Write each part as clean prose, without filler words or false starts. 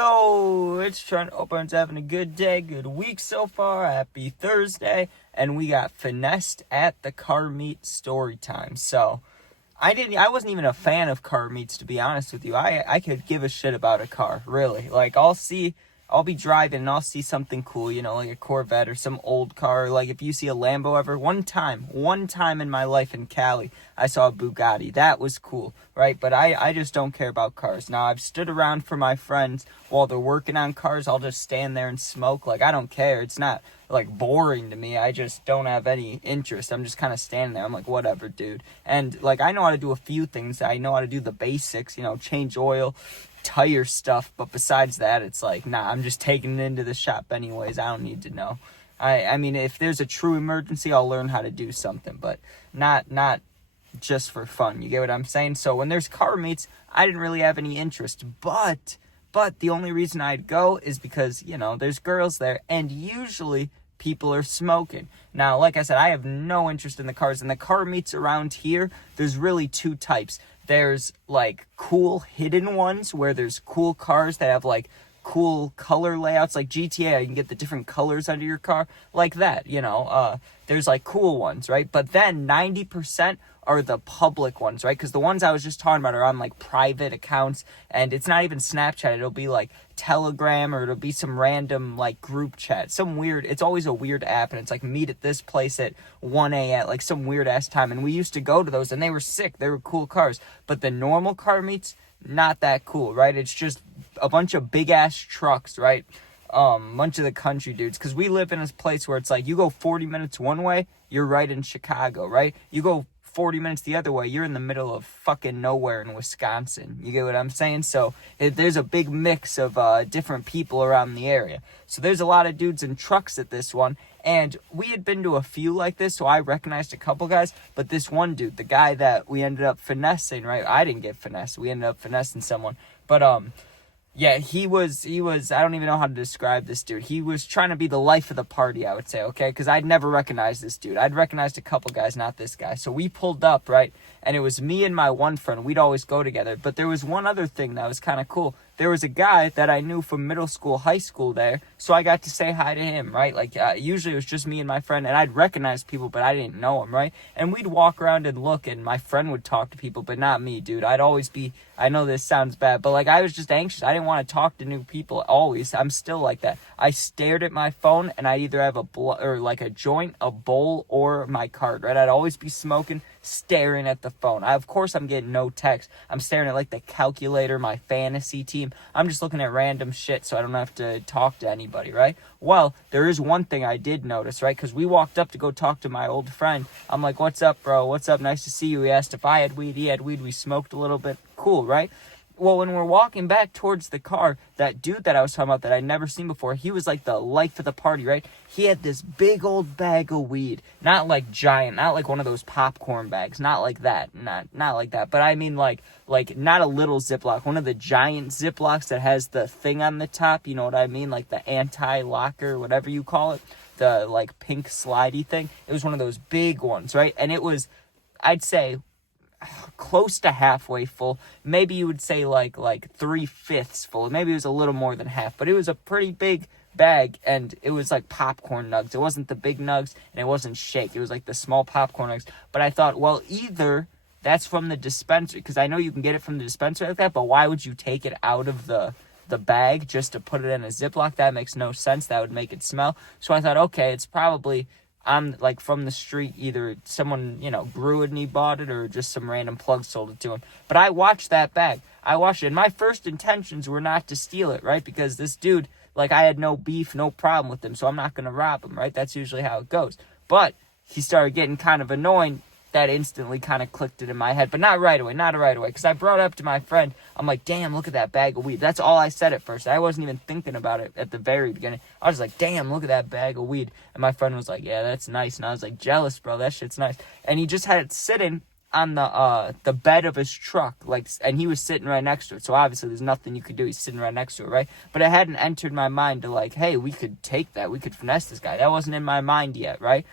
So it's Trent. Hope everyone's having a good day, good week so far. Happy Thursday. And we got Finessed at the car meet Storytime. So I wasn't even a fan of car meets, to be honest with you. I could give a shit about a car, really. Like, I'll be driving and I'll see something cool, like a Corvette or some old car. Like, if you see a Lambo ever, one time in my life in Cali, I saw a Bugatti. That was cool, right? But I just don't care about cars. Now, I've stood around for my friends while they're working on cars. I'll just stand there and smoke. Like, I don't care. It's not, like, boring to me. I just don't have any interest. I'm just kind of standing there. I'm like, whatever, dude. And, like, I know how to do a few things. I know how to do the basics, change oil, tire stuff, but besides that, it's like, nah, I'm just taking it into the shop anyways. I don't need to know. I mean, if there's a true emergency, I'll learn how to do something, but not just for fun. You get what I'm saying? So when there's car meets, I didn't really have any interest, but the only reason I'd go is because, there's girls there, and usually people are smoking. Now, like I said, I have no interest in the cars, and the car meets around here, there's really two types. There's, like, cool hidden ones where there's cool cars that have, like, cool color layouts, like GTA. You can get the different colors under your car, like that, There's, like, cool ones, right? But then 90% are the public ones, right? Because the ones I was just talking about are on, like, private accounts, and it's not even Snapchat. It'll be, like, Telegram, or it'll be some random, like, group chat. It's always a weird app, and it's, like, meet at this place at 1 a.m., like, some weird-ass time. And we used to go to those, and they were sick. They were cool cars. But the normal car meets, not that cool, right? It's just a bunch of big-ass trucks, right? Bunch of the country dudes, because we live in a place where it's like, you go 40 minutes one way, you're right in Chicago, right? You go 40 minutes the other way, you're in the middle of fucking nowhere in Wisconsin. You get what I'm saying? So there's a big mix of different people around the area. So there's a lot of dudes in trucks at this one, and we had been to a few like this, so I recognized a couple guys, but this one dude, the guy that we ended up finessing, right? I didn't get finessed. We ended up finessing someone. But yeah, he was, I don't even know how to describe this dude. He was trying to be the life of the party, I would say, okay? Because I'd never recognized this dude. I'd recognized a couple guys, not this guy. So we pulled up, right? And it was me and my one friend. We'd always go together. But there was one other thing that was kind of cool. There was a guy that I knew from middle school, high school there, so I got to say hi to him, right? Like, usually it was just me and my friend, and I'd recognize people, but I didn't know him, right? And we'd walk around and look, and my friend would talk to people, but not me, dude. I'd always be, I know this sounds bad, but, like, I was just anxious. I didn't want to talk to new people, always. I'm still like that. I stared at my phone, and I'd either have a joint, a bowl, or my card, right? I'd always be smoking, staring at the phone. Of course, I'm getting no text. I'm staring at, like, the calculator, my fantasy team. I'm just looking at random shit so I don't have to talk to anybody, right? Well, there is one thing I did notice, right? Because we walked up to go talk to my old friend. I'm like, what's up, bro? What's up? Nice to see you. He asked if I had weed. He had weed. We smoked a little bit. Cool, right? Well, when we're walking back towards the car, that dude that I was talking about that I'd never seen before, he was like the life of the party, right? He had this big old bag of weed. Not like giant, not like one of those popcorn bags. Not like that. Not like that. But I mean like not a little Ziploc. One of the giant Ziplocs that has the thing on the top. You know what I mean? Like the anti-locker, whatever you call it. The like pink slidey thing. It was one of those big ones, right? And it was, I'd say, close to halfway full. Maybe you would say like 3/5 full. Maybe it was a little more than half, but it was a pretty big bag, and it was like popcorn nugs. It wasn't the big nugs, and it wasn't shake. It was like the small popcorn nugs. But I thought, well, either that's from the dispensary, because I know you can get it from the dispensary like that, but why would you take it out of the bag just to put it in a Ziploc? That makes no sense. That would make it smell. So I thought, okay, it's probably, I'm like from the street, either someone, grew it and he bought it, or just some random plug sold it to him. But I watched that bag. I watched it. And my first intentions were not to steal it, right? Because this dude, like, I had no beef, no problem with him, so I'm not going to rob him, right? That's usually how it goes. But he started getting kind of annoying. That instantly kind of clicked it in my head, but not right away, because I brought it up to my friend. I'm like, damn, look at that bag of weed. That's all I said at first. I wasn't even thinking about it at the very beginning. I was like, damn, look at that bag of weed. And my friend was like, yeah, that's nice. And I was like, jealous, bro, that shit's nice. And he just had it sitting on the bed of his truck, and he was sitting right next to it. So obviously there's nothing you could do. He's sitting right next to it, right? But it hadn't entered my mind to like, hey, we could take that. We could finesse this guy. That wasn't in my mind yet, right?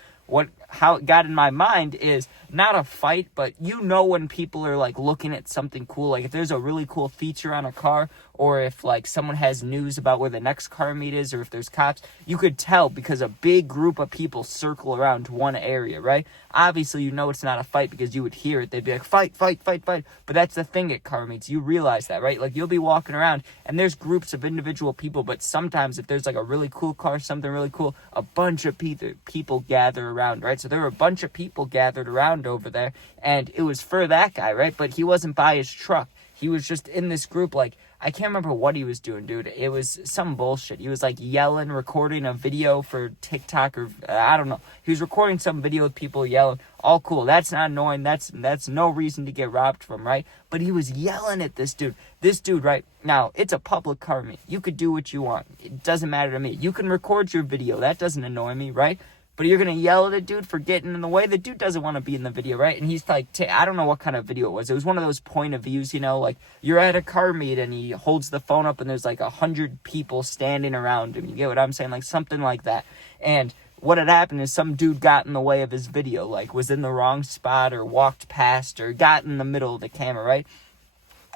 How it got in my mind is not a fight, but when people are like looking at something cool, like if there's a really cool feature on a car, or if like someone has news about where the next car meet is, or if there's cops, you could tell because a big group of people circle around one area, right? Obviously, you know it's not a fight because you would hear it. They'd be like, fight, fight, fight, fight. But that's the thing at car meets. You realize that, right? Like, you'll be walking around, and there's groups of individual people, but sometimes if there's, like, a really cool car, something really cool, a bunch of people gather around, right? So there were a bunch of people gathered around over there, and it was for that guy, right? But he wasn't by his truck. He was just in this group, like, I can't remember what he was doing, dude. It was some bullshit. He was, like, yelling, recording a video for TikTok, or I don't know. He was recording some video with people yelling. All cool. That's not annoying. That's no reason to get robbed from, right? But he was yelling at this dude. This dude, right? Now, it's a public car meet. You could do what you want. It doesn't matter to me. You can record your video. That doesn't annoy me, right? But you're going to yell at a dude for getting in the way? The dude doesn't want to be in the video, right? And he's like, I don't know what kind of video it was. It was one of those point of views, you know, like you're at a car meet and he holds the phone up and there's like 100 people standing around him. You get what I'm saying? Like something like that. And what had happened is some dude got in the way of his video, like was in the wrong spot or walked past or got in the middle of the camera, right?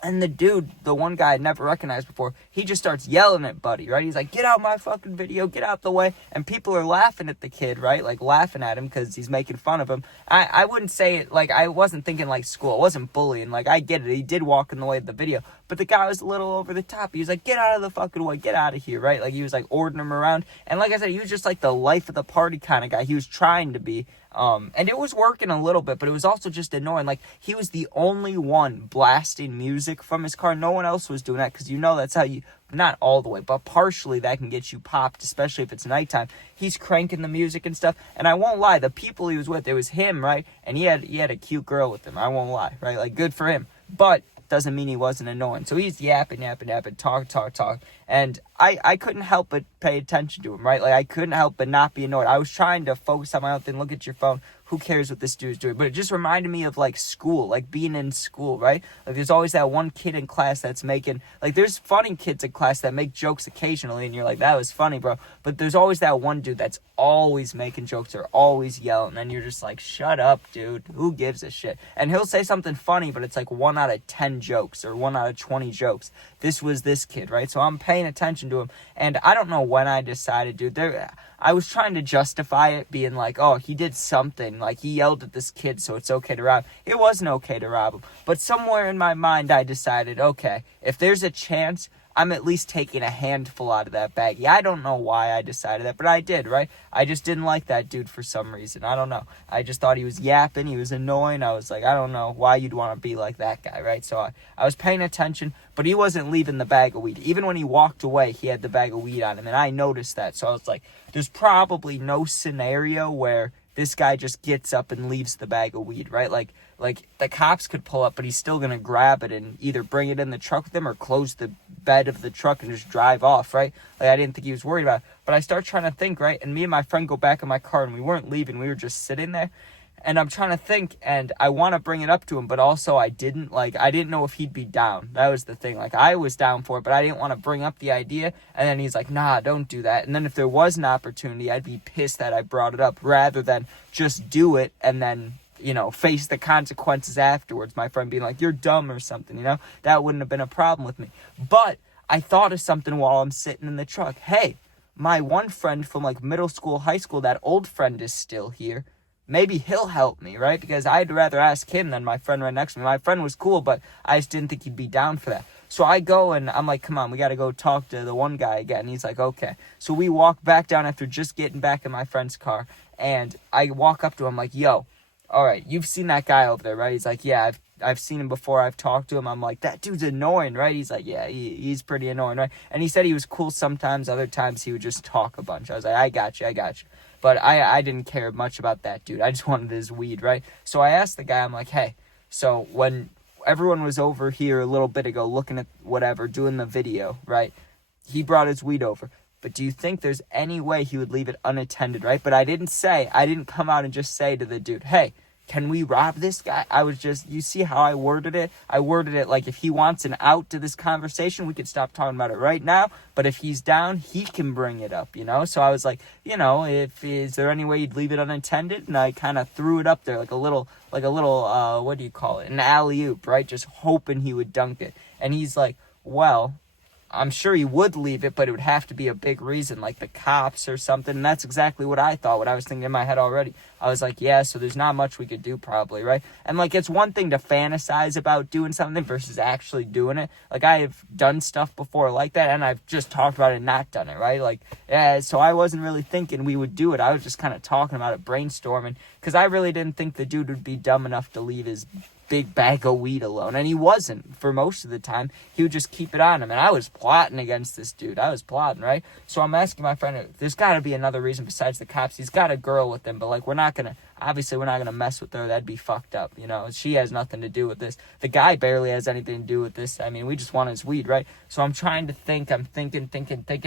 And the dude, the one guy I'd never recognized before, he just starts yelling at Buddy, right? He's like, get out my fucking video, get out the way. And people are laughing at the kid, right? Like, laughing at him because he's making fun of him. I wouldn't say it, like, I wasn't thinking, like, school. It wasn't bullying. Like, I get it. He did walk in the way of the video. But the guy was a little over the top. He was like, get out of the fucking way. Get out of here, right? Like, he was, like, ordering him around. And like I said, he was just, like, the life of the party kind of guy. He was trying to be. And it was working a little bit, but it was also just annoying. Like, he was the only one blasting music from his car. No one else was doing that, because you know that's how you, not all the way, but partially that can get you popped, especially if it's nighttime. He's cranking the music and stuff, and I won't lie, the people he was with, it was him, right? And he had a cute girl with him, I won't lie, right? Like, good for him. But doesn't mean he wasn't annoying. So he's yapping, talk. And I couldn't help but pay attention to him, right? Like, I couldn't help but not be annoyed. I was trying to focus on my own thing, look at your phone. Who cares what this dude's doing? But it just reminded me of, like, school, like, being in school, right? Like, there's always that one kid in class that's making, like, there's funny kids in class that make jokes occasionally, and you're like, that was funny, bro. But there's always that one dude that's always making jokes or always yelling, and you're just like, shut up, dude. Who gives a shit? And he'll say something funny, but it's like 1 out of 10 jokes or 1 out of 20 jokes. This was this kid, right? So I'm paying attention to him, and I don't know when I decided, dude, I was trying to justify it, being like, oh, he did something. Like, he yelled at this kid, so it's okay to rob him. It wasn't okay to rob him. But somewhere in my mind, I decided, okay, if there's a chance, I'm at least taking a handful out of that baggie. I don't know why I decided that, but I did, right? I just didn't like that dude for some reason. I don't know. I just thought he was yapping. He was annoying. I was like, I don't know why you'd want to be like that guy, right? So I was paying attention, but he wasn't leaving the bag of weed. Even when he walked away, he had the bag of weed on him, and I noticed that. So I was like, there's probably no scenario where this guy just gets up and leaves the bag of weed, right? Like the cops could pull up, but he's still going to grab it and either bring it in the truck with him or close the bed of the truck and just drive off, right? Like, I didn't think he was worried about it. But I start trying to think, right? And me and my friend go back in my car, and we weren't leaving. We were just sitting there. And I'm trying to think, and I want to bring it up to him, but also I didn't know if he'd be down. That was the thing. Like, I was down for it, but I didn't want to bring up the idea. And then he's like, nah, don't do that. And then if there was an opportunity, I'd be pissed that I brought it up rather than just do it and then, you know, face the consequences afterwards. My friend being like, you're dumb or something, you know? That wouldn't have been a problem with me. But I thought of something while I'm sitting in the truck. Hey, my one friend from, like, middle school, high school, that old friend is still here. Maybe he'll help me, right? Because I'd rather ask him than my friend right next to me. My friend was cool, but I just didn't think he'd be down for that. So I go and I'm like, come on, we got to go talk to the one guy again. And he's like, okay. So we walk back down after just getting back in my friend's car. And I walk up to him like, yo, all right, you've seen that guy over there, right? He's like, yeah, I've seen him before. I've talked to him. I'm like, that dude's annoying, right? He's like, yeah, he's pretty annoying, right? And he said he was cool sometimes. Other times he would just talk a bunch. I was like, I got you. But I didn't care much about that dude. I just wanted his weed, right? So I asked the guy, I'm like, hey, so when everyone was over here a little bit ago looking at whatever, doing the video, right? He brought his weed over. But do you think there's any way he would leave it unattended, right? But I didn't come out and just say to the dude, hey, can we rob this guy? I was just, you see how I worded it? I worded it like, if he wants an out to this conversation, we could stop talking about it right now. But if he's down, he can bring it up, you know? So I was like, you know, is there any way you'd leave it unattended? And I kind of threw it up there like a little, what do you call it? An alley-oop, right? Just hoping he would dunk it. And he's like, well, I'm sure he would leave it, but it would have to be a big reason, like the cops or something. And that's exactly what I thought, what I was thinking in my head already. I was like, yeah, so there's not much we could do probably, right? And, like, it's one thing to fantasize about doing something versus actually doing it. Like, I have done stuff before like that, and I've just talked about it and not done it, right? Like, yeah, so I wasn't really thinking we would do it. I was just kind of talking about it, brainstorming, because I really didn't think the dude would be dumb enough to leave his big bag of weed alone, and he wasn't for most of the time. He would just keep it on him, and I was plotting against this dude. I was plotting, right? So I'm asking my friend, there's got to be another reason besides the cops. He's got a girl with him, but, like, we're not gonna mess with her. That'd be fucked up, you know? She has nothing to do with this. The guy barely has anything to do with this. I mean, we just want his weed, right? So I'm trying to think. I'm thinking.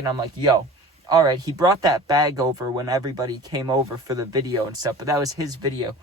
I'm like, yo, all right, he brought that bag over when everybody came over for the video and stuff, but that was his video.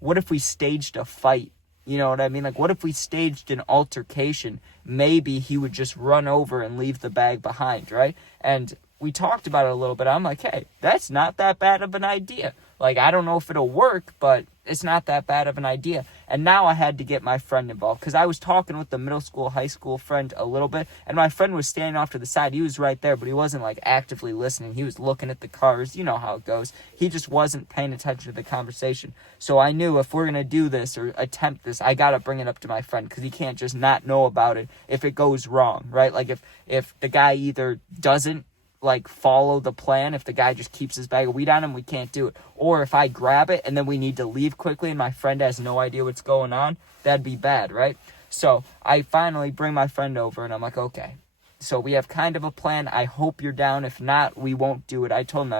What if we staged a fight? You know what I mean? Like, what if we staged an altercation? Maybe he would just run over and leave the bag behind, right? And we talked about it a little bit. I'm like, hey, that's not that bad of an idea. Like, I don't know if it'll work, but it's not that bad of an idea. And now I had to get my friend involved, because I was talking with the middle school, high school friend a little bit, and my friend was standing off to the side. He was right there, but he wasn't, like, actively listening. He was looking at the cars. You know how it goes. He just wasn't paying attention to the conversation. So I knew if we're going to do this or attempt this, I got to bring it up to my friend, because he can't just not know about it if it goes wrong, right? Like, if the guy either doesn't, like, follow the plan, if the guy just keeps his bag of weed on him, we can't do it. Or if I grab it and then we need to leave quickly and my friend has no idea what's going on, that'd be bad, right? So I finally bring my friend over and I'm like, okay, so we have kind of a plan. I hope you're down. If not, we won't do it. I told him,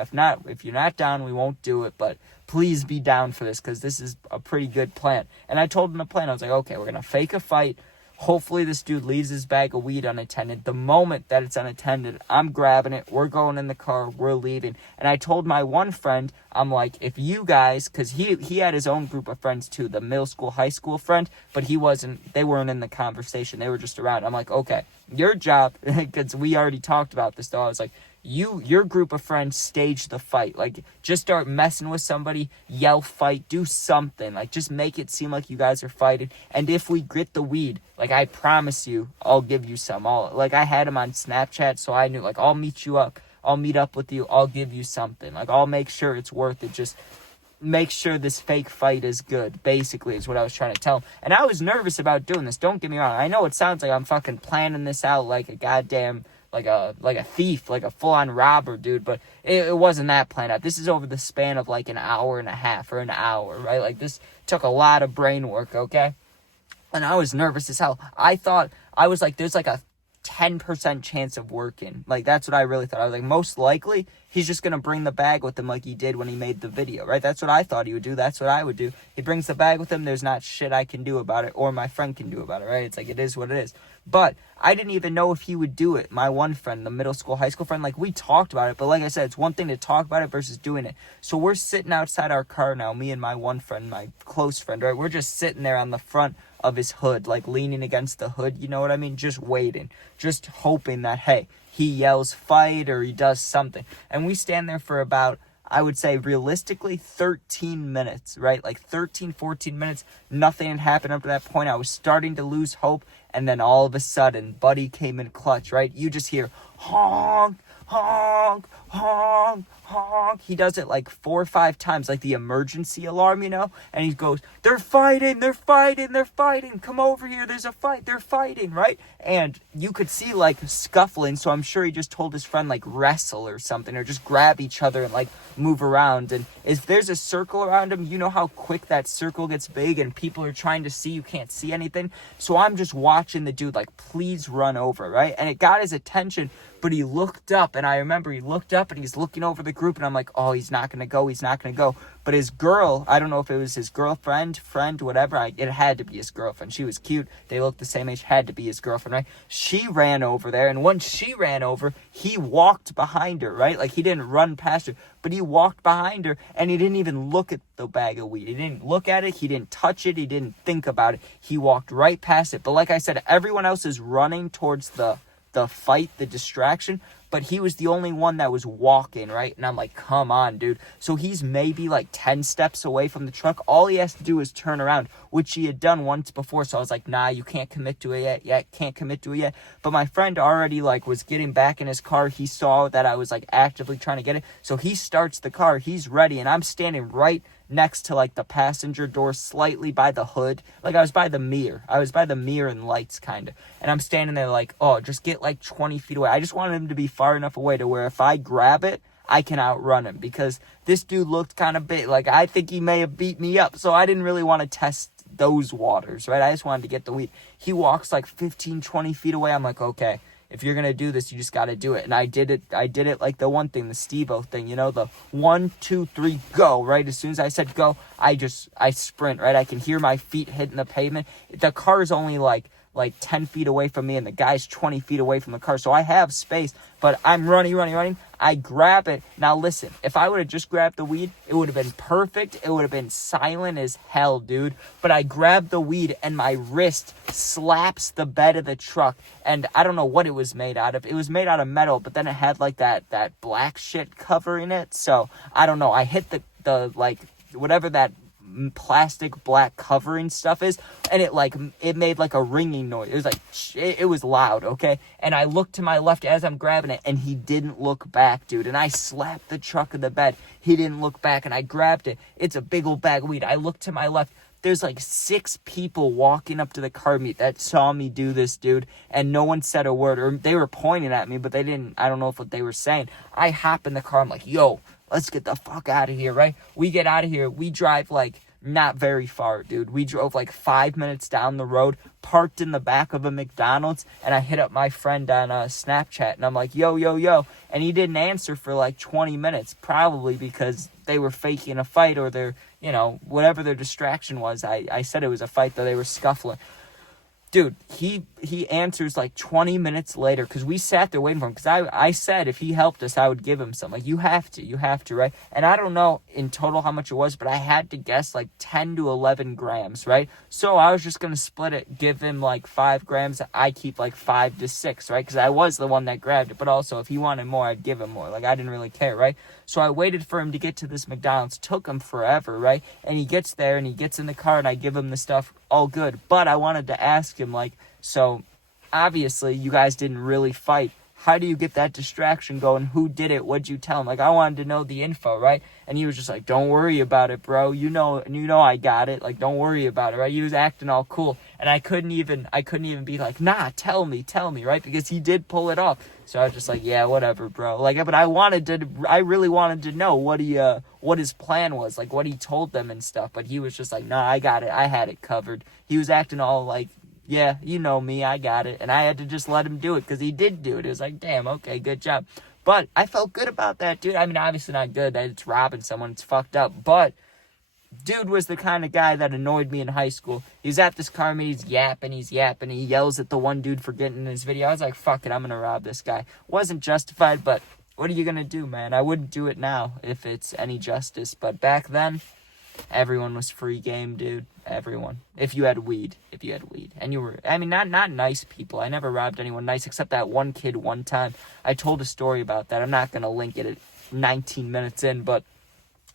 if you're not down, we won't do it, but please be down for this, because this is a pretty good plan. And I told him the plan. I was like, okay, we're going to fake a fight. Hopefully this dude leaves his bag of weed unattended. The moment that it's unattended, I'm grabbing it. We're going in the car. We're leaving. And I told my one friend, I'm like, if you guys, because he had his own group of friends too, the middle school, high school friend, but they weren't in the conversation. They were just around. I'm like, okay, your job, because we already talked about this though. I was like, your group of friends stage the fight. Like, just start messing with somebody, yell fight, do something. Like, just make it seem like you guys are fighting. And if we get the weed, like, I promise you, I'll give you some. I had him on Snapchat, so I knew, like, I'll meet you up. I'll meet up with you. I'll give you something. Like, I'll make sure it's worth it. Just make sure this fake fight is good, basically, is what I was trying to tell him. And I was nervous about doing this. Don't get me wrong. I know it sounds like I'm fucking planning this out like a goddamn... like a thief, like a full-on robber, dude, but it wasn't that planned out. This is over the span of like an hour and a half or an hour, right? Like, this took a lot of brain work, okay? And I was nervous as hell. I was like, there's like a 10% chance of working. Like, that's what I really thought. I was like, most likely, he's just going to bring the bag with him like he did when he made the video, right? That's what I thought he would do. That's what I would do. He brings the bag with him. There's not shit I can do about it, or my friend can do about it, right? It's like, it is what it is. But I didn't even know if he would do it. My one friend, the middle school, high school friend, like, we talked about it. But like I said, it's one thing to talk about it versus doing it. So we're sitting outside our car now, me and my one friend, my close friend, right? We're just sitting there on the front of his hood, like leaning against the hood, you know what I mean? Just waiting, just hoping that, hey, he yells fight or he does something. And we stand there for about, I would say realistically 13 minutes, right? Like 13, 14 minutes. Nothing had happened up to that point. I was starting to lose hope. And then all of a sudden, Buddy came in clutch, right? You just hear honk, honk, honk, honk. He does it like 4 or 5 times, like the emergency alarm, you know? And he goes, they're fighting. Come over here. There's a fight. They're fighting, right? And you could see like scuffling. So I'm sure he just told his friend like wrestle or something, or just grab each other and like move around. And if there's a circle around him, you know how quick that circle gets big and people are trying to see, you can't see anything. So I'm just watching the dude like, please run over, right? And it got his attention, but he looked up, and I remember he looked up and he's looking over the group, and I'm like, oh, he's not going to go. But his girl, I don't know if it was his girlfriend, friend, whatever, it had to be his girlfriend. She was cute. They looked the same age, had to be his girlfriend, right? She ran over there, and once she ran over, he walked behind her, right? Like, he didn't run past her, but he walked behind her, and he didn't even look at the bag of weed. He didn't look at it. He didn't touch it. He didn't think about it. He walked right past it. But like I said, everyone else is running towards the the fight, the distraction, but he was the only one that was walking, right? And I'm like, come on, dude. So he's maybe like 10 steps away from the truck. All he has to do is turn around, which he had done once before. So I was like, nah, you can't commit to it yet, can't commit to it yet. But my friend already like was getting back in his car. He saw that I was like actively trying to get it. So he starts the car, he's ready, and I'm standing right next to like the passenger door, slightly by the hood. Like I was by the mirror and lights kind of, and I'm standing there like, oh, just get like 20 feet away. I just wanted him to be far enough away to where if I grab it, I can outrun him, because this dude looked kind of big. Like I think he may have beat me up, so I didn't really want to test those waters, right? I just wanted to get the weed. He walks like 15, 20 feet away. I'm like, okay, if you're going to do this, you just got to do it. And I did it like the one thing, the Steve-O thing, you know, the 1, 2, 3, go, right? As soon as I said go, I sprint, right? I can hear my feet hitting the pavement. The car's only like 10 feet away from me, and the guy's 20 feet away from the car. So I have space, but I'm running. I grab it. Now listen, if I would have just grabbed the weed, it would have been perfect. It would have been silent as hell, dude. But I grabbed the weed and my wrist slaps the bed of the truck. And I don't know what it was made out of. It was made out of metal, but then it had like that black shit covering it. So I don't know. I hit the like whatever that plastic black covering stuff is, and it made like a ringing noise. It was like it was loud, okay? And I looked to my left as I'm grabbing it, and he didn't look back, dude. And I slapped the truck of the bed. He didn't look back, and I grabbed it. It's a big old bag of weed. I looked to my left. There's like 6 people walking up to the car meet that saw me do this, dude, and no one said a word, or they were pointing at me, but they didn't. I don't know what they were saying. I hop in the car. I'm like, yo, let's get the fuck out of here, right? We get out of here. We drive like not very far, dude. We drove like 5 minutes down the road, parked in the back of a McDonald's, and I hit up my friend on Snapchat, and I'm like, yo, and he didn't answer for like 20 minutes, probably because they were faking a fight, or they're, you know, whatever their distraction was. I said it was a fight, though. They were scuffling. Dude, he answers like 20 minutes later, because we sat there waiting for him, because I said if he helped us, I would give him some. Like, you have to, right? And I don't know in total how much it was, but I had to guess like 10 to 11 grams, right? So I was just going to split it, give him like 5 grams. I keep like 5 to 6, right? Because I was the one that grabbed it, but also if he wanted more, I'd give him more. Like, I didn't really care, right? So I waited for him to get to this McDonald's. Took him forever, right? And he gets there, and he gets in the car, and I give him the stuff. All good. But I wanted to ask him, like, so obviously you guys didn't really fight. How do you get that distraction going? Who did it? What'd you tell him? Like, I wanted to know the info, right? And he was just like, don't worry about it, bro. You know I got it. Like, don't worry about it, right? He was acting all cool. And I couldn't even be like, nah, tell me, right? Because he did pull it off. So I was just like, yeah, whatever, bro. Like, but I really wanted to know what his plan was, like what he told them and stuff. But he was just like, nah, I got it. I had it covered. He was acting all like, yeah, you know me, I got it. And I had to just let him do it, because he did do it. It was like, damn, okay, good job. But I felt good about that, dude. I mean, obviously not good that it's robbing someone. It's fucked up. But dude was the kind of guy that annoyed me in high school. He's at this car meet, he's yapping. He yells at the one dude for getting in his video. I was like, fuck it, I'm going to rob this guy. Wasn't justified, but what are you going to do, man? I wouldn't do it now if it's any justice. But back then, everyone was free game, dude. Everyone. If you had weed. And you were, I mean, not nice people. I never robbed anyone nice, except that one kid one time. I told a story about that. I'm not going to link it at 19 minutes in, but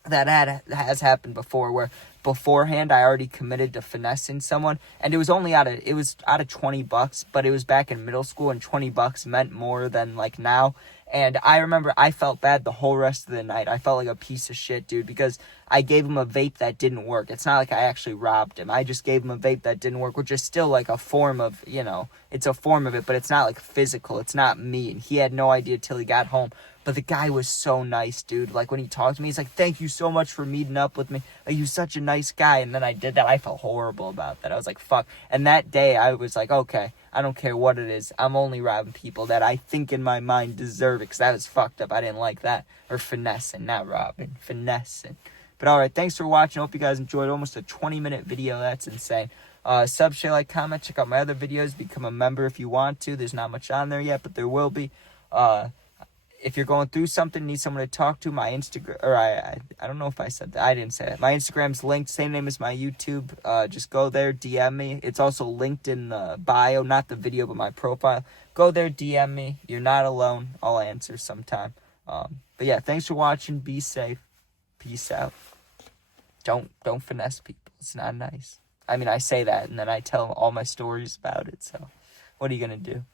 that has happened before, where beforehand I already committed to finessing someone, and it was only out of $20, but it was back in middle school, and $20 meant more than like now. And I remember I felt bad the whole rest of the night. I felt like a piece of shit, dude, because I gave him a vape that didn't work. It's not like I actually robbed him. I just gave him a vape that didn't work, which is still like a form of, you know, it's a form of it, but it's not like physical. It's not me. And he had no idea till he got home. But the guy was so nice, dude. Like, when he talked to me, he's like, thank you so much for meeting up with me. Like, you're such a nice guy. And then I did that. I felt horrible about that. I was like, fuck. And that day, I was like, okay, I don't care what it is. I'm only robbing people that I think in my mind deserve it, because that was fucked up. I didn't like that. Or finessing, not robbing. Finessing. But all right, thanks for watching. Hope you guys enjoyed almost a 20-minute video. That's insane. Sub, share, like, comment. Check out my other videos. Become a member if you want to. There's not much on there yet, but there will be. if you're going through something, need someone to talk to, my Instagram, or I don't know if I said that. I didn't say it. My Instagram's linked, same name as my YouTube. Just go there, DM me. It's also linked in the bio, not the video, but my profile. Go there, DM me. You're not alone. I'll answer sometime. But yeah, thanks for watching. Be safe. Peace out. Don't finesse people. It's not nice. I mean, I say that, and then I tell all my stories about it, so what are you going to do?